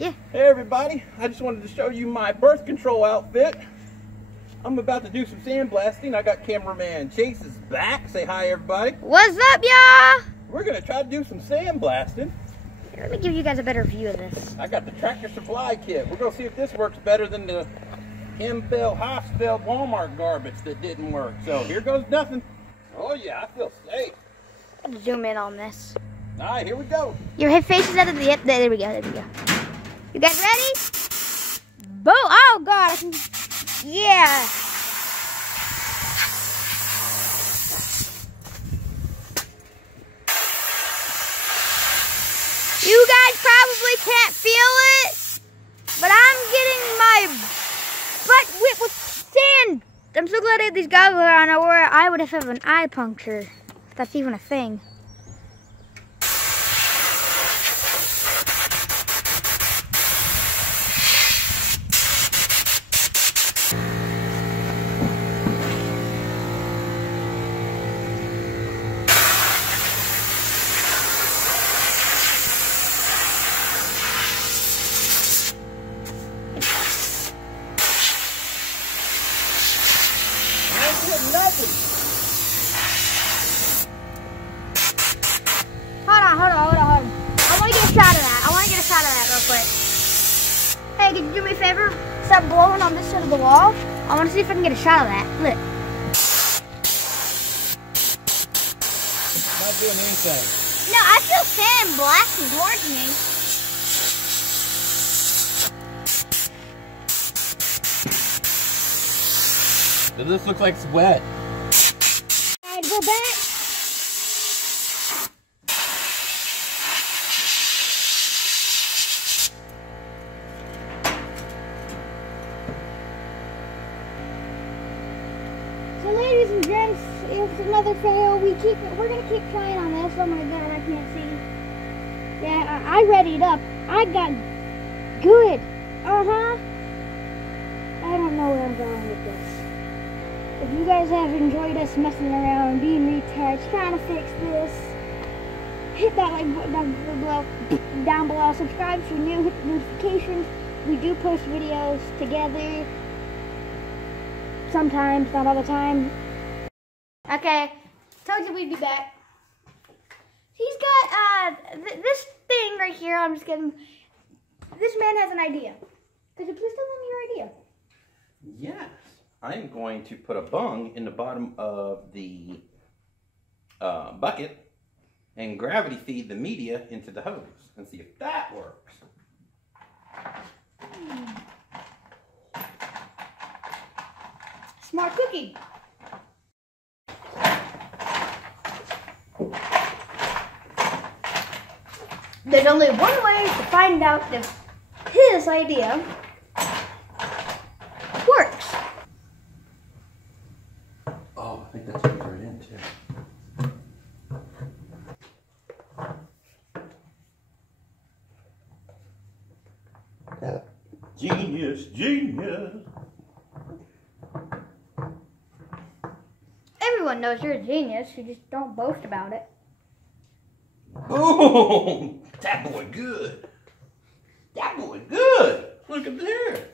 Yeah. Hey everybody, I just wanted to show you my birth control outfit. I'm about to do some sandblasting. I got cameraman Chase's back. Say hi everybody. What's up, y'all? We're gonna try to do some sandblasting. Let me give you guys a better view of this. I got the Tractor Supply kit. We're gonna see if this works better than the Hempel, Hofstede, Walmart garbage that didn't work. So here goes nothing. Oh yeah, I feel safe. I'm gonna zoom in on this. All right, here we go. Your head face is out of the hip. There we go. There we go. You guys ready? Boom! Oh God! Yeah. You guys probably can't feel it, but I'm getting my butt whipped with sand. I'm so glad I had these goggles on, or I would have an eye puncture. If that's even a thing. Hold on. I want to get a shot of that. Real quick. Hey, could you do me a favor? Stop blowing on this side of the wall. I want to see if I can get a shot of that. Look. Not doing anything. No, I feel sand blasting towards me. This looks like sweat. Alright, go back. So ladies and gents, it's another fail. We're gonna keep trying on this. Oh my God, I can't see. Yeah, I readied up. I got good. I don't know where I'm going with this. If you guys have enjoyed us messing around, being retards, trying to fix this, hit that like button down below. Subscribe if you're new. Hit the notifications. We do post videos together. Sometimes, not all the time. Okay, told you we'd be back. He's got this thing right here. I'm just kidding. This man has an idea. Could you please tell him your idea? Yes. I'm going to put a bung in the bottom of the bucket and gravity feed the media into the hose and see if that works. Smart cookie. There's only one way to find out if his idea works. Oh, I think that's right in too. Genius. Everyone knows you're a genius. You just don't boast about it. Boom! That boy good. Look at there.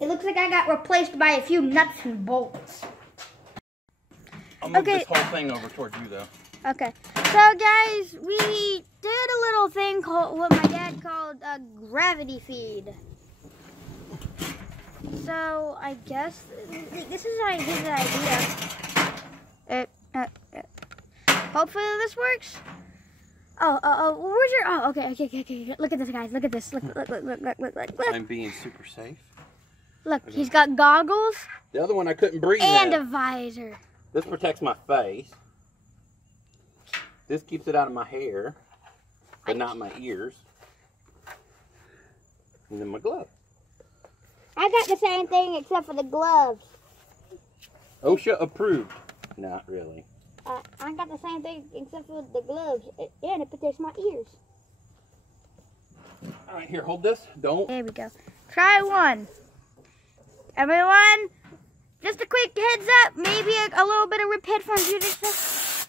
It looks like I got replaced by a few nuts and bolts. I'll move this whole thing over towards you though. Okay. So guys, we did a little thing called what my dad called a gravity feed. So I guess this is his idea. Hopefully this works. Oh, where's your? Oh, okay. Look at this, guys. Look at this. Look. I'm being super safe. Look, he's got goggles. The other one I couldn't breathe and in. A visor. This protects my face. This keeps it out of my hair, but not my ears. And then my glove. I got the same thing except for the gloves. OSHA approved. Not really. I got the same thing except for the gloves, and it protects my ears. All right, here, hold this. Don't. There we go. Try one. Everyone, just a quick heads up. Maybe a little bit of rip headphones. You just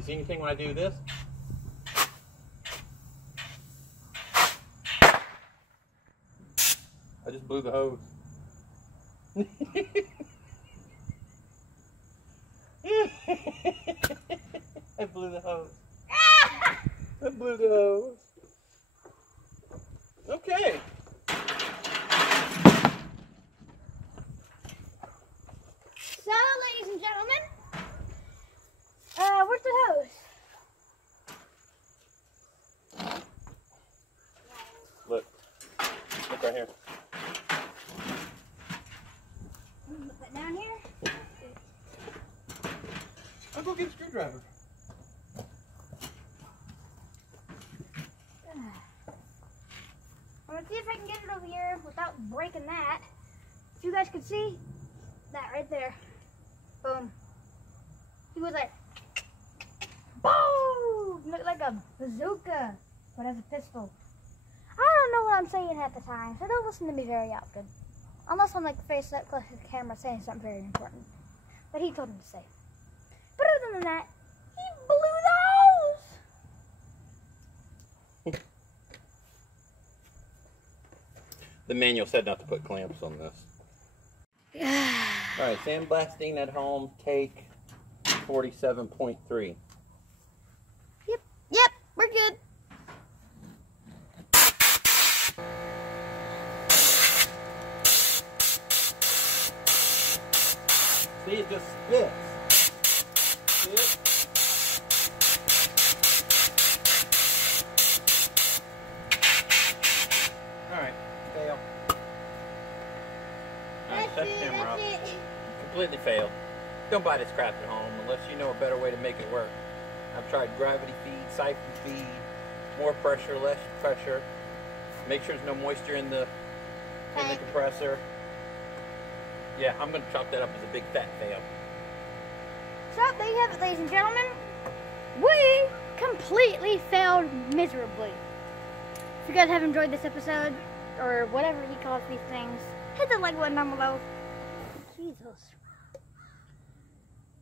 You see anything when I do this? I just blew the hose. I blew the hose. I blew the hose. Okay. So, ladies and gentlemen, where's the hose? Look. Look right here. Put that down here. I'll go get a screwdriver. I'm gonna see if I can get it over here without breaking that. If you guys could see that right there. Boom. He was like, boom! Looked like a bazooka, but as a pistol. I don't know what I'm saying at the time, so don't listen to me very often. Unless I'm like face up close to the camera saying something very important. But he told me to say. But other than that, he blew the hose! The manual said not to put clamps on this. Alright, sandblasting at home, take 47.3. Yep, we're good. See, it just spits. See it? Alright, fail. Alright, shut the camera off. Completely failed. Don't buy this crap at home unless you know a better way to make it work. I've tried gravity feed, siphon feed, more pressure, less pressure. Make sure there's no moisture in the compressor. Yeah, I'm going to chalk that up as a big fat fail. So, there you have it, ladies and gentlemen. We completely failed miserably. If you guys have enjoyed this episode, or whatever he calls these things, hit the like button down below. Jesus.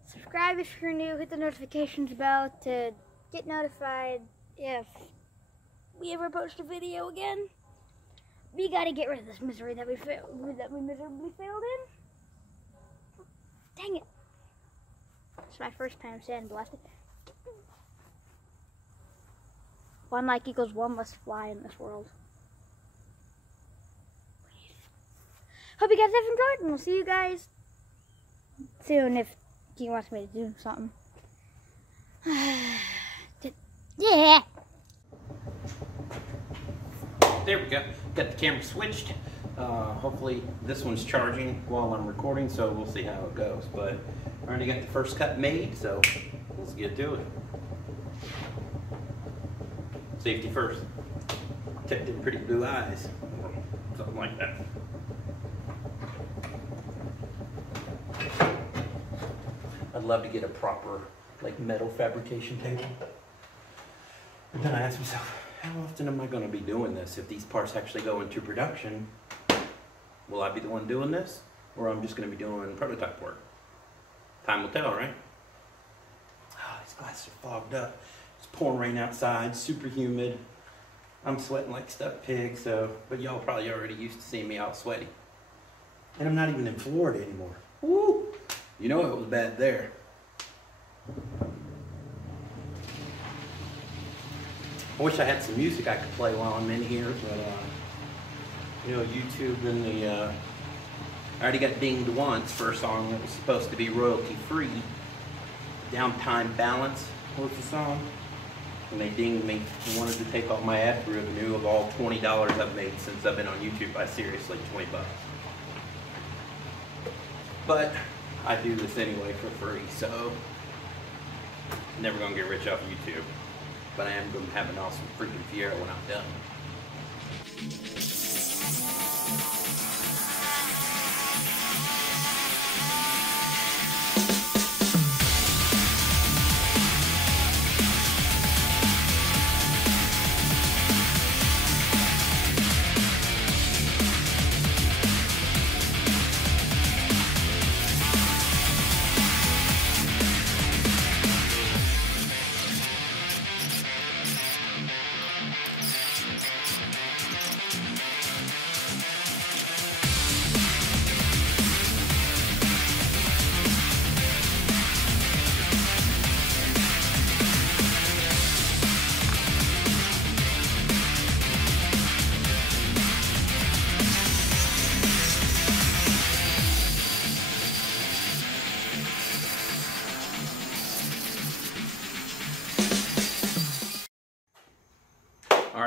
Subscribe if you're new. Hit the notifications bell to get notified if we ever post a video again. We gotta get rid of this misery that we miserably failed in. Dang it. It's my first time sandblasting. 1 like equals 1 less fly in this world. Hope you guys have enjoyed, and we'll see you guys soon if he wants me to do something. Yeah. There we go. Got the camera switched. Hopefully this one's charging while I'm recording, so we'll see how it goes. But I already got the first cut made, so let's get to it. Safety first. Protected pretty blue eyes. Or something like that. I'd love to get a proper like metal fabrication table. But then I asked myself, how often am I going to be doing this? If these parts actually go into production, will I be the one doing this? Or I'm just going to be doing prototype work? Time will tell, right? Oh, these glasses are fogged up. It's pouring rain outside, super humid. I'm sweating like a stuck pig, but y'all probably already used to seeing me all sweaty. And I'm not even in Florida anymore. Woo! You know it was bad there. I wish I had some music I could play while I'm in here, but you know, YouTube and I already got dinged once for a song that was supposed to be royalty free. Downtime Balance was the song, and they dinged me and wanted to take all my ad revenue of all $20 I've made since I've been on YouTube by seriously 20 bucks. But I do this anyway for free, so I'm never gonna get rich off YouTube. But I am going to have an awesome freaking Fiero when I'm done.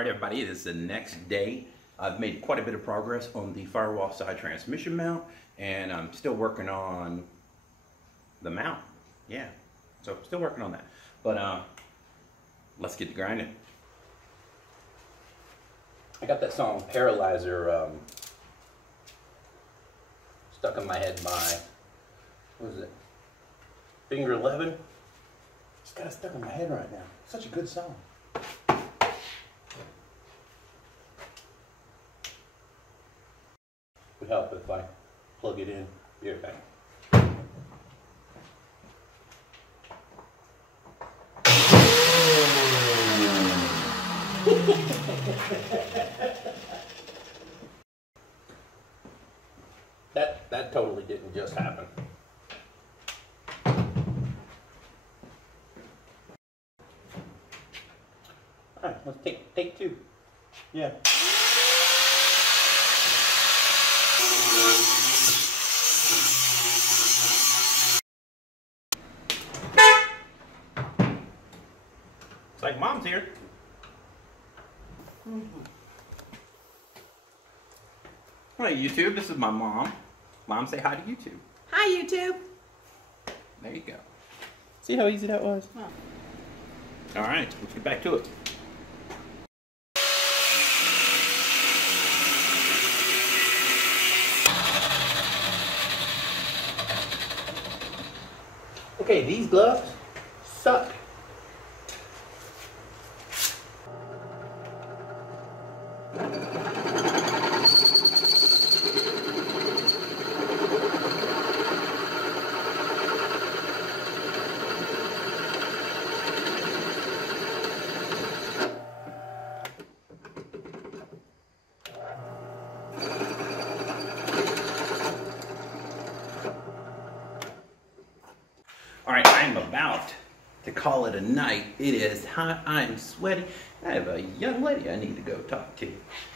Alright everybody, it is the next day. I've made quite a bit of progress on the firewall side transmission mount, and I'm still working on the mount. Yeah, so still working on that. But let's get to grinding. I got that song Paralyzer stuck in my head by, what is it, Finger 11? Just got it stuck in my head right now. Such a good song. Would help if I plug it in. Be right back. That totally didn't just happen. Alright, let's take two. Yeah. It's like Mom's here. Hi YouTube, this is my mom. Mom, say hi to YouTube. Hi YouTube. There you go. See how easy that was? Oh. Alright, let's get back to it. Okay, these gloves suck. Alright, I'm about to call it a night. It is hot, I'm sweaty. I have a young lady I need to go talk to.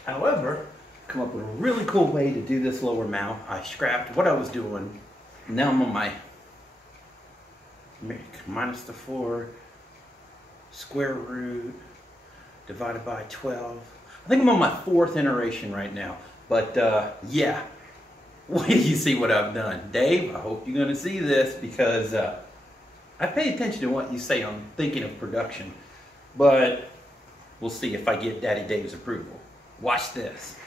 However, come up with a really cool way to do this lower mount. I scrapped what I was doing. Now I'm on my minus the 4 square root divided by 12. I think I'm on my 4th iteration right now. But yeah, wait till you see what I've done. Dave, I hope you're gonna see this because I pay attention to what you say on thinking of production, but we'll see if I get Daddy Dave's approval. Watch this.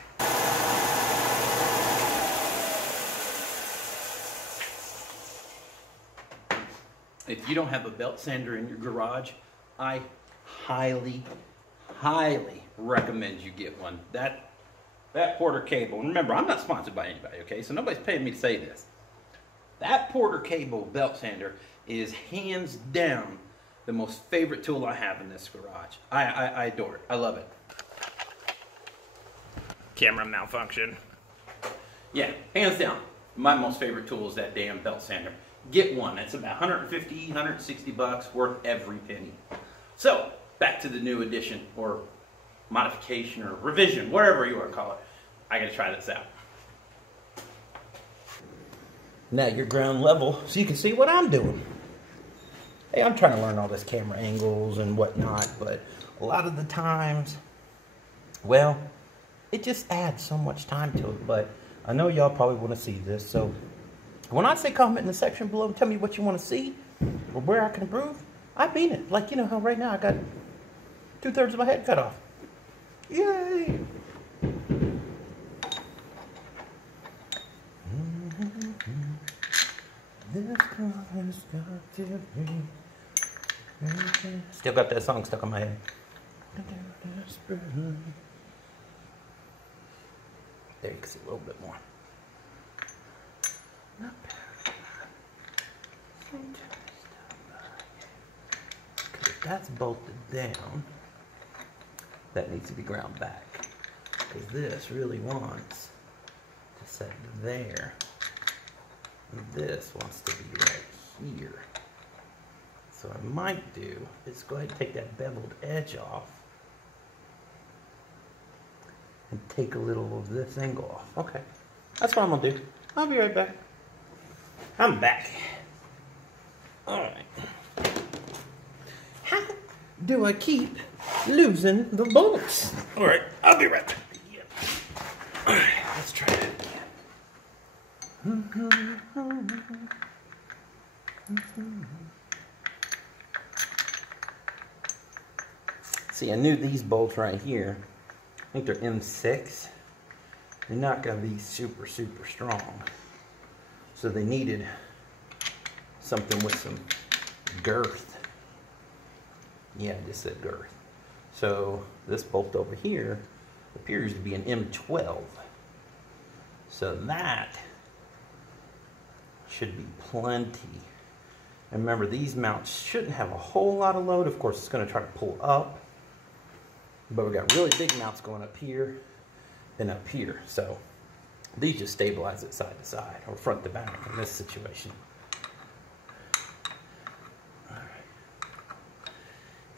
If you don't have a belt sander in your garage, I highly, highly recommend you get one. That Porter cable, and remember, I'm not sponsored by anybody, okay? So nobody's paying me to say this. That Porter cable belt sander is hands down the most favorite tool I have in this garage. I adore it. I love it. Camera malfunction. Yeah, hands down. My most favorite tool is that damn belt sander. Get one. It's about 150, 160 bucks, worth every penny. So, back to the new edition, or modification, or revision, whatever you want to call it. I gotta try this out. Now you're ground level, so you can see what I'm doing. Hey, I'm trying to learn all this camera angles and whatnot, but a lot of the times, well, it just adds so much time to it. But I know y'all probably want to see this, so when I say comment in the section below and tell me what you want to see or where I can improve, I mean it. Like, you know how right now I got 2/3 of my head cut off. Yay! Still got that song stuck on my head. There you can see a little bit more. If that's bolted down, that needs to be ground back. Because this really wants to set there. And this wants to be right here. So what I might do is go ahead and take that beveled edge off and take a little of this angle off. Okay, that's what I'm gonna do. I'll be right back. I'm back. All right. How do I keep losing the bolts. All right, I'll be right back. All right, let's try that again. See, I knew these bolts right here, I think they're M6. They're not going to be super, super strong. So they needed something with some girth. Yeah, I just said girth. So this bolt over here appears to be an M12. So that should be plenty. And remember, these mounts shouldn't have a whole lot of load. Of course, it's going to try to pull up. But we've got really big mounts going up here and up here. So these just stabilize it side to side or front to back in this situation. All right.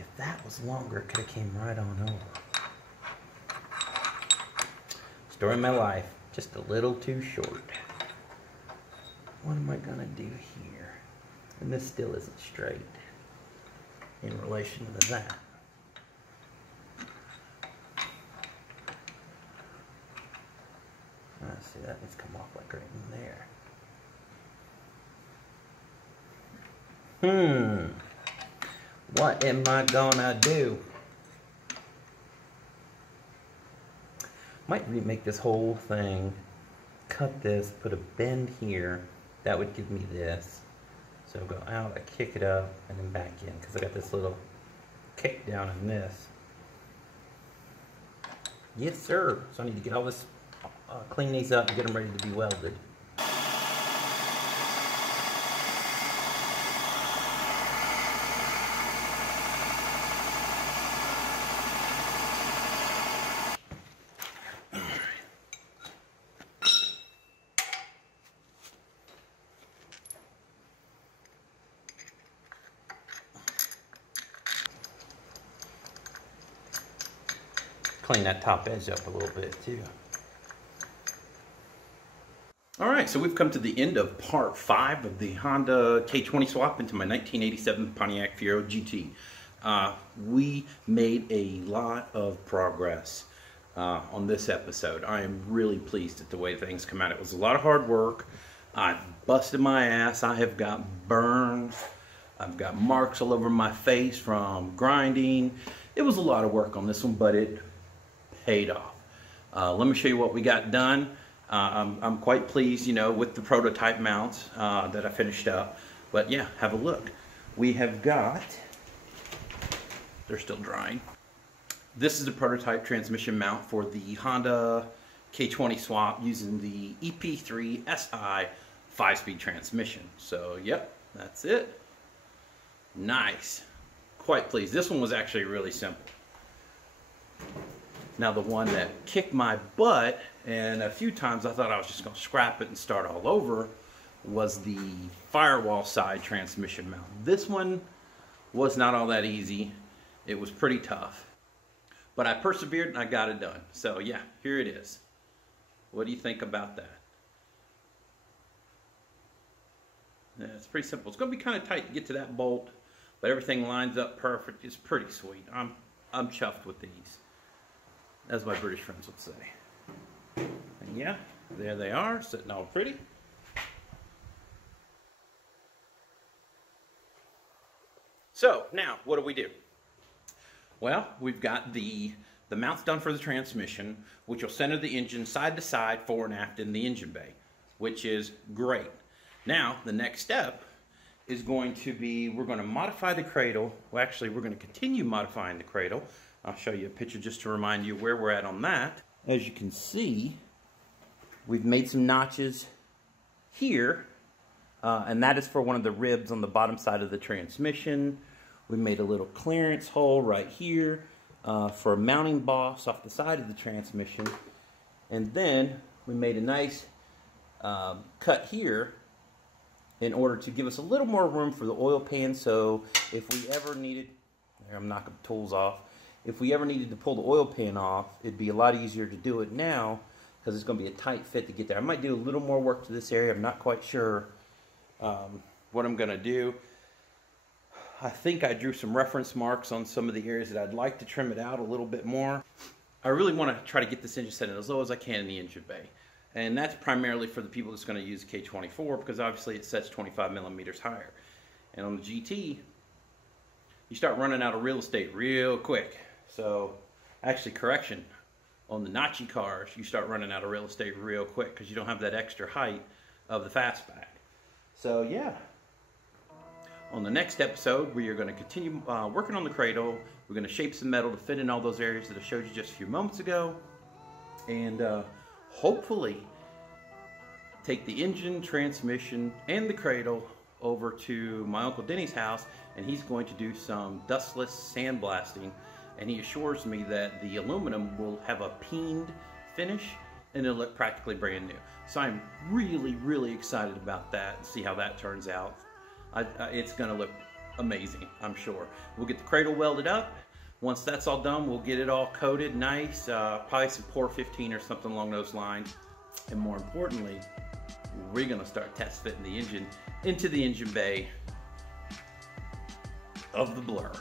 If that was longer, it could have came right on over. Story of my life, just a little too short. What am I gonna do here? And this still isn't straight in relation to that. See, that needs to come off like right in there. What am I gonna do? Might remake this whole thing, cut this, put a bend here. That would give me this. So go out, I kick it up, and then back in, because I got this little kick down in this. Yes, sir. So I need to get all this, clean these up and get them ready to be welded. Clean that top edge up a little bit too. All right, so we've come to the end of part 5 of the Honda K20 swap into my 1987 Pontiac Fiero GT. We made a lot of progress on this episode. I am really pleased at the way things come out. It was a lot of hard work. I busted my ass. I have got burns. I've got marks all over my face from grinding. It was a lot of work on this one, but it paid off. Let me show you what we got done. I'm quite pleased, you know, with the prototype mounts that I finished up. But yeah, have a look. We have got, they're still drying. This is the prototype transmission mount for the Honda K20 swap using the EP3 SI 5-speed transmission. So yep, that's it. Nice. Quite pleased. This one was actually really simple. Now the one that kicked my butt, and a few times I thought I was just going to scrap it and start all over, was the firewall side transmission mount. This one was not all that easy. It was pretty tough. But I persevered and I got it done. So yeah, here it is. What do you think about that? Yeah, it's pretty simple. It's going to be kind of tight to get to that bolt, but everything lines up perfect. It's pretty sweet. I'm chuffed with these, as my British friends would say. And yeah, there they are, sitting all pretty. So now, what do we do? Well, we've got the mounts done for the transmission, which will center the engine side to side, fore and aft in the engine bay, which is great. Now, the next step is going to be, we're going to modify the cradle. Well, actually, we're going to continue modifying the cradle. I'll show you a picture just to remind you where we're at on that. As you can see, we've made some notches here, and that is for one of the ribs on the bottom side of the transmission. We made a little clearance hole right here for a mounting boss off the side of the transmission. And then we made a nice cut here in order to give us a little more room for the oil pan. So if we ever needed, I'm knocking the tools off. If we ever needed to pull the oil pan off, it'd be a lot easier to do it now because it's going to be a tight fit to get there. I might do a little more work to this area. I'm not quite sure what I'm going to do. I think I drew some reference marks on some of the areas that I'd like to trim it out a little bit more. I really want to try to get this engine set in as low as I can in the engine bay. And that's primarily for the people that's going to use K24, because obviously it sets 25 millimeters higher. And on the GT, you start running out of real estate real quick. So, actually, correction, on the Nachi cars, you start running out of real estate real quick because you don't have that extra height of the fastback. So, yeah. On the next episode, we are going to continue working on the cradle. We're going to shape some metal to fit in all those areas that I showed you just a few moments ago. And hopefully take the engine, transmission, and the cradle over to my Uncle Denny's house, and he's going to do some dustless sandblasting, and he assures me that the aluminum will have a peened finish and it'll look practically brand new. So I'm really, really excited about that and see how that turns out. It's going to look amazing, I'm sure. We'll get the cradle welded up. Once that's all done, we'll get it all coated nice, probably some Pour 15 or something along those lines. And more importantly, we're going to start test fitting the engine into the engine bay of the Blur.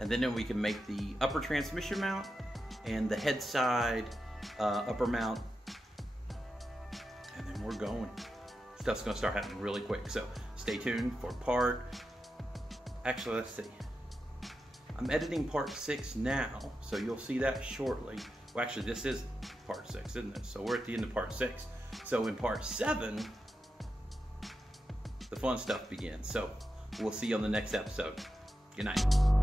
And then we can make the upper transmission mount and the head side upper mount. And then we're going. Stuff's going to start happening really quick. So stay tuned for actually, let's see. I'm editing part 6 now, so you'll see that shortly. Well, actually, this is part 6, isn't it? So we're at the end of part 6. So in part 7, the fun stuff begins. So we'll see you on the next episode. Good night.